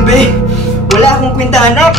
silbi. Wala akong kwenta, anak.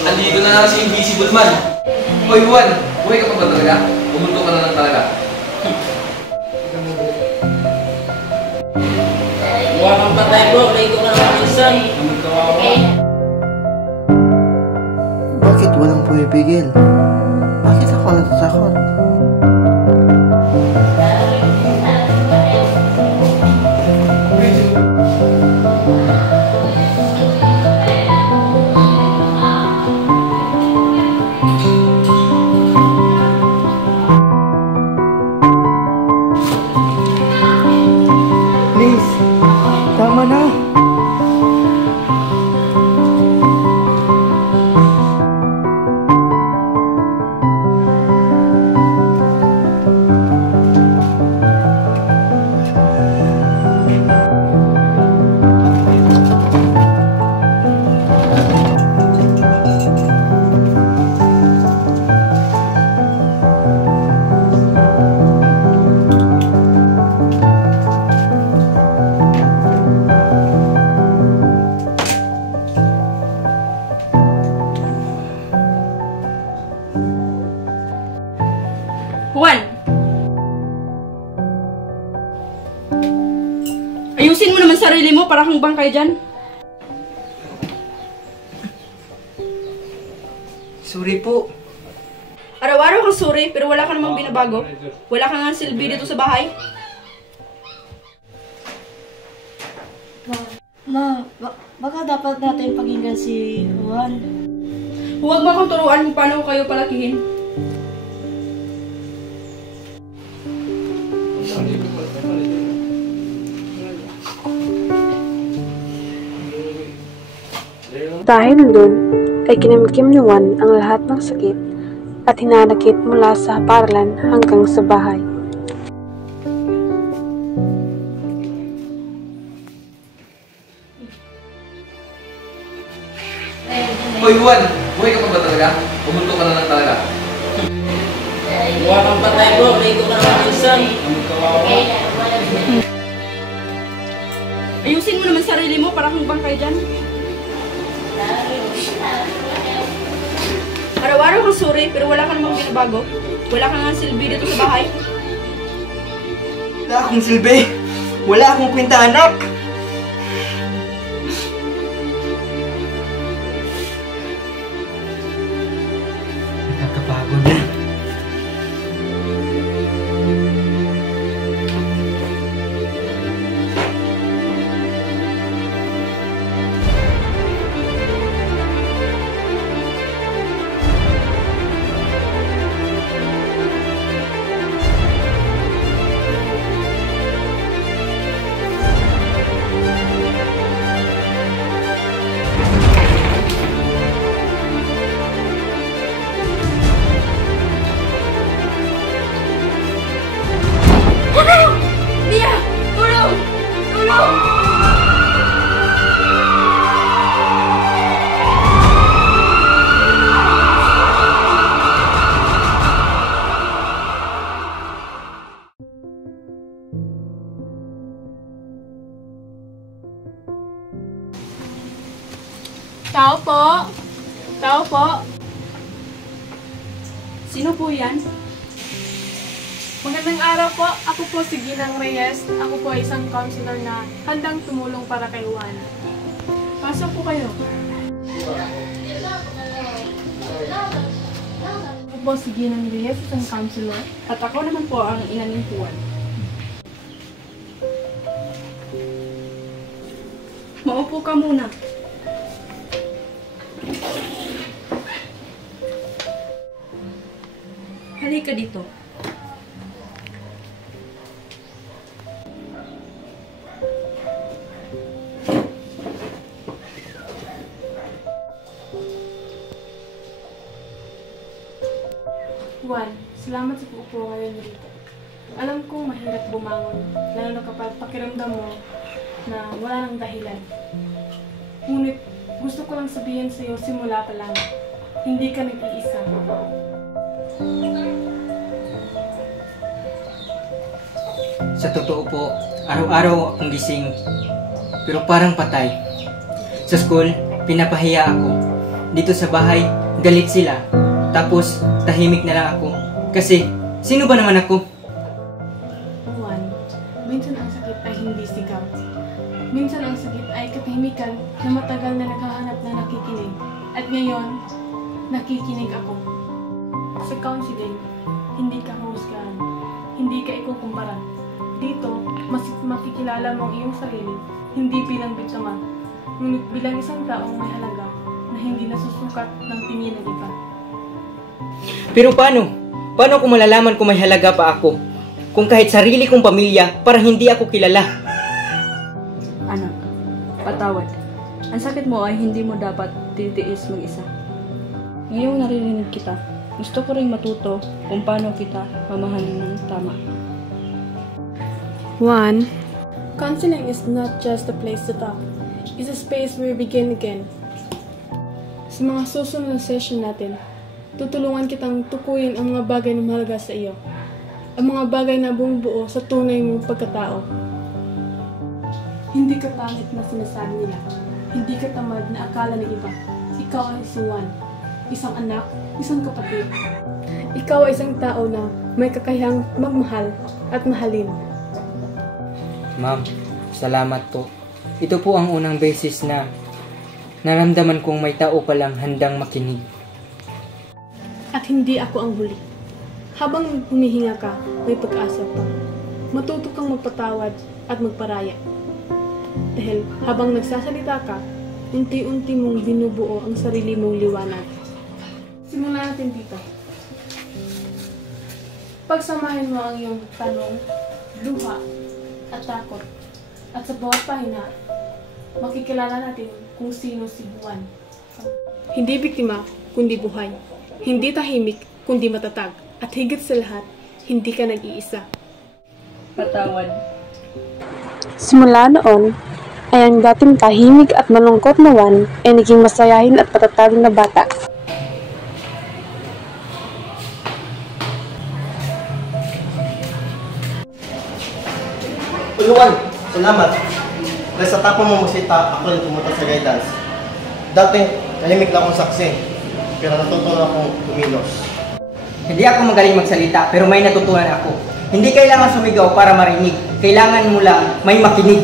Andito na nga si Invisible Man. Hoy Juan, buhay ka pa ba talaga? Pumunto ka na lang talaga. Buwan ang patay bro, late ko na lang minsan. Bakit walang pumipigil? Bakit ako natatakot? Please, tama na. Juan! Ayusin mo naman sarili mo para kang bangkay dyan. Sorry po. Araw-araw kang sorry pero wala ka namang binabago. Wala kang nga silbi dito sa bahay. Baka dapat natin pakinggan si Juan. Huwag mo akong turuan kung paano ko kayo palakihin. Dahil dun, ay kinamkim ni Juan ang lahat ng sakit at hinanakit mula sa paaralan hanggang sa bahay. Hoy Juan, buhay ka pa ba talaga? Pumunto ka na lang talaga. Buwan ang patay bro, late ko na lang minsan. Ayusin mo naman sarili mo para kang bangkay dyan. Araw-araw kang sorry pero wala ka namang binabago. Wala kang nga silbi dito sa bahay. Wala akong silbi. Wala akong kwenta, anak. Nakakapagod na. Tao po! Tao po! Sino po yan? Magandang araw po. Ako po si Ginang Reyes. Ako po ay isang counselor na handang tumulong para kay Juan. Pasok po kayo. Ako po si Ginang Reyes, isang counselor. At ako naman po ang ina ni Juan. Maupo ka muna. Halika dito. Juan, salamat sa pag-upo ngayon dito. Alam kong mahirap bumangon, lalo na kapag pakiramdam mo na wala nang dahilan. Ngunit gusto ko lang sabihin sa iyo simula pa lang, hindi ka nag-iisa. Sa totoo po, araw-araw akong gising, pero parang patay. Sa school, pinapahiya ako. Dito sa bahay, galit sila. Tapos, tahimik na lang ako. Kasi, sino ba naman ako? Juan, minsan ang sakit ay hindi sigaw. Minsan ang sakit ay katahimikan na matagal na naghahanap na nakikinig. At ngayon, nakikinig ako. Sa counseling, hindi ka husgahan. Hindi ka ikukumpara. Dito, mas makikilala mo ang iyong sarili, hindi bilang biktima, ngunit bilang isang taong may halaga na hindi nasusukat ng tingin ng iba. Pero paano? Paano ko malalaman kung may halaga pa ako? Kung kahit sarili kong pamilya, parang hindi ako kilala. Anak, patawad. Ang sakit mo ay hindi mo dapat titiis mag-isa. Ngayong naririnig kita, gusto ko rin matuto kung paano kita mamahalin ng tama. Juan, counseling is not just a place to talk. It's a space where we begin again. Sa mga susunod na session natin, tutulungan kitang tukuyin ang mga bagay na mahalaga sa iyo. Ang mga bagay na bumubuo sa tunay mong pagkatao. Hindi ka pangit na sinasabi nila. Hindi ka tamad na akala ng iba. Ikaw ay si Juan. Isang anak, isang kapatid. Ikaw ay isang tao na may kakayahang magmahal at mahalin. Ma'am, salamat po. Ito po ang unang beses na naramdaman kong may tao palang handang makinig. At hindi ako ang huli. Habang humihinga ka, may pag-asa pa. Matuto kang magpatawad at magparaya. Dahil habang nagsasalita ka, unti-unti mong binubuo ang sarili mong liwanag. Simulan natin dito. Pagsamahin mo ang iyong tanong, luha, at takot. At sa bawat pahina, makikilala natin kung sino si Juan. Hindi biktima, kundi buhay. Hindi tahimik, kundi matatag. At higit sa lahat, hindi ka nag-iisa. Patawad. Simula noon, ay ang dating tahimik at malungkot na Juan ay naging masayahin at patatag na bata. Juan, salamat. Dahil sa tapang mo masita, ako rin pumunta sa guidance. Dati, tahimik lang akong saksi. Pero natutunan akong kumilos. Hindi ako magaling magsalita, pero may natutunan ako. Hindi kailangan sumigaw para marinig. Kailangan mo lang may makinig.